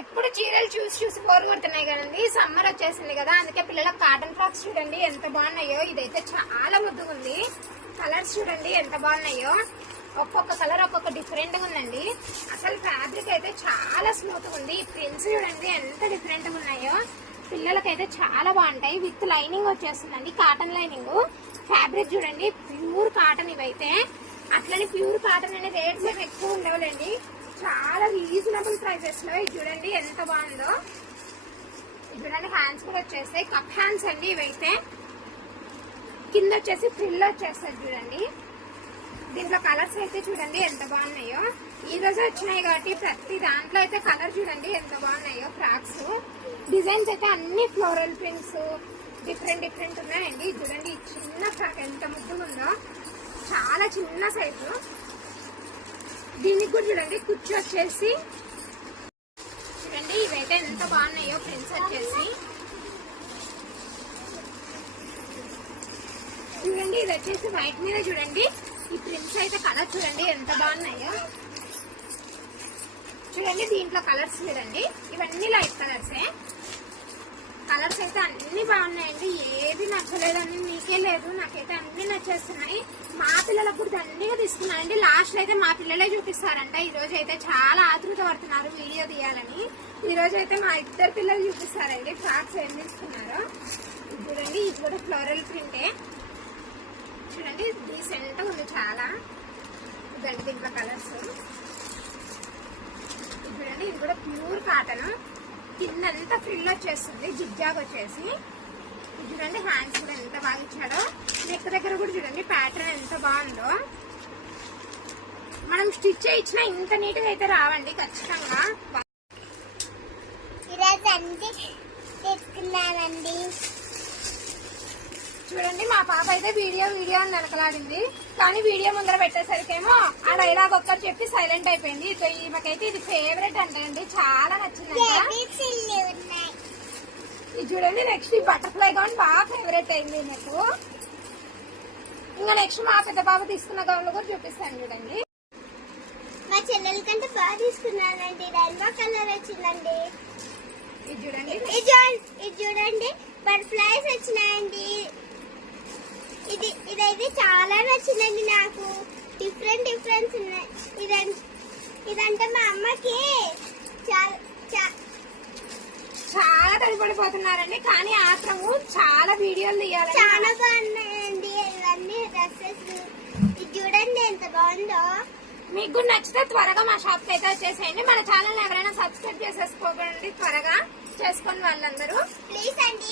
ఎప్పుడు చీరలు చూసి చూసి బోర్ కొడుతున్నాయి కదండి. సమ్మర్ వచ్చేసింది కదా, అందుకే పిల్లలకు కాటన్ ఫ్రాక్స్ చూడండి ఎంత బాగున్నాయో. ఇదైతే చాలా ముద్దుగా ఉంది. కలర్స్ చూడండి ఎంత బాగున్నాయో. ఒక్కొక్క కలర్ ఒక్కొక్క డిఫరెంట్ గా ఉందండి. అసలు ఫ్యాబ్రిక్ అయితే చాలా స్మూత్ గా ఉంది. ప్రింట్స్ చూడండి ఎంత డిఫరెంట్ గా ఉన్నాయో. పిల్లలకైతే చాలా బాగుంటాయి. విత్ లైనింగ్ వచ్చేస్తుందండి, కాటన్ లైనింగ్. ఫ్యాబ్రిక్ చూడండి ప్యూర్ కాటన్. ఇవైతే అట్లనే ప్యూర్ కాటన్ అనే రేట్స్ ఏమి ఎక్కువ ఉండవులేండి, చాలా రీజనబుల్ ప్రైసెస్ లో. ఇది చూడండి ఎంత బాగుందో. ఇది చూడండి హ్యాండ్స్ కూడా వచ్చేస్తాయి, కప్ హ్యాండ్స్ అండి. ఇవైతే కింద వచ్చేసి ఫ్రిల్ వచ్చేస్తుంది చూడండి. దీంట్లో కలర్స్ అయితే చూడండి ఎంత బాగున్నాయో. ఈ రోజు వచ్చినాయి కాబట్టి ప్రతి దాంట్లో అయితే కలర్ చూడండి ఎంత బాగున్నాయో. ఫ్రాక్స్ డిజైన్స్ అయితే అన్ని ఫ్లోరల్ ప్రింట్స్ డిఫరెంట్ డిఫరెంట్ ఉన్నాయండి. చూడండి ఈ చిన్న ఫ్రాక్ ఎంత ముద్దుగా ఉందో, చాలా చిన్న సైజు. దీనికి కూడా చూడండి కుచ్చు వచ్చేసి చూడండి. ఇవైతే ఎంత బాగున్నాయో ప్రింట్స్ వచ్చేసి. చూడండి ఇది వచ్చేసి వైట్ మీద చూడండి ఈ ప్రింట్స్ అయితే కలర్ చూడండి ఎంత బాగున్నాయో. చూడండి దీంట్లో కలర్స్ చూడండి, ఇవన్నీ లైట్ కలర్సే. కలర్స్ అయితే అన్ని బాగున్నాయండి, ఏది నచ్చలేదని మీకే లేదు, నాకైతే అన్ని నచ్చేస్తున్నాయి. మా పిల్లలకు కూడా దండిగా తీసుకున్నానండి. లాస్ట్ అయితే మా పిల్లలే చూపిస్తారంట. ఈ రోజు అయితే చాలా ఆతృత పడుతున్నారు వీడియో తీయాలని. ఈ రోజు అయితే మా ఇద్దరు పిల్లలు చూపిస్తారండి ఫ్రాక్స్ ఏం తీసుకున్నారో. చూడండి ఇది కూడా ఫ్లోరల్ ప్రింటే చూడండి, డీసెంట్ ఉంది చాలా. ఇదండి దీంట్లో కలర్స్. చూడండి ఇది కూడా ప్యూర్ కాటన్, కిందంతా ఫ్రిల్ వచ్చేస్తుంది, జిగ్జాగ్ వచ్చేసి. చూడండి హ్యాండ్స్ కూడా ఎంత బాగా ఇచ్చాడో. నెక్ దగ్గర కూడా చూడండి ప్యాటర్న్ ఎంత బాగుందో. మనం స్టిచ్ చేయించినా ఇంత నీట్ గా అయితే రావండి ఖచ్చితంగా. చూడండి మా పాప అయితే వీడియో అని వెనకలాడింది, కానీ వీడియో ముందర పెట్టేసరికేమో ఆ డైలాగ్ ఒక్కటి చెప్పి సైలెంట్ అయిపోయింది. ఈమెకైతే ఇది ఫేవరెట్ అంటండి, చాలా నచ్చిందంట. ఇది చూడండి నెక్స్ట్ ఈ బటర్ఫ్లై గౌన్ బాగా ఫేవరెట్ అయింది నాకు. ఇంకా నెక్స్ట్ మా పెద్ద బాబు తీసుకున్న గౌన్లు కూడా చూపిస్తాను చూడండి. మా చెల్లెల కంటే బాగా తీసుకున్నానండి, రైల్వా కలర్ వచ్చిందండి. ఇది చూడండి ఇది చూడండి బటర్ఫ్లైస్ వచ్చినాయండి. ఇదైతే చాలా నచ్చిందండి నాకు, డిఫరెంట్ ఉన్నాయి. ఇదంటే మా అమ్మకి చాలా తడిపడిపోతున్నారండి, కానీ ఆత్రము చాలా వీడియోలు తీయాలి. చాలా బాగున్నాయండి ఇవన్నీ డ్రెస్సెస్. ఇది చూడండి ఎంత బాగుందో. మీకు కూడా నచ్చితే త్వరగా మా షాప్ కి అయితే వచ్చేసేయండి. మన ఛానల్ ఎవరైనా సబ్స్క్రైబ్ చేసేసుకోకండి, త్వరగా చేసుకొని వాళ్ళందరూ ప్లీజ్ అండి.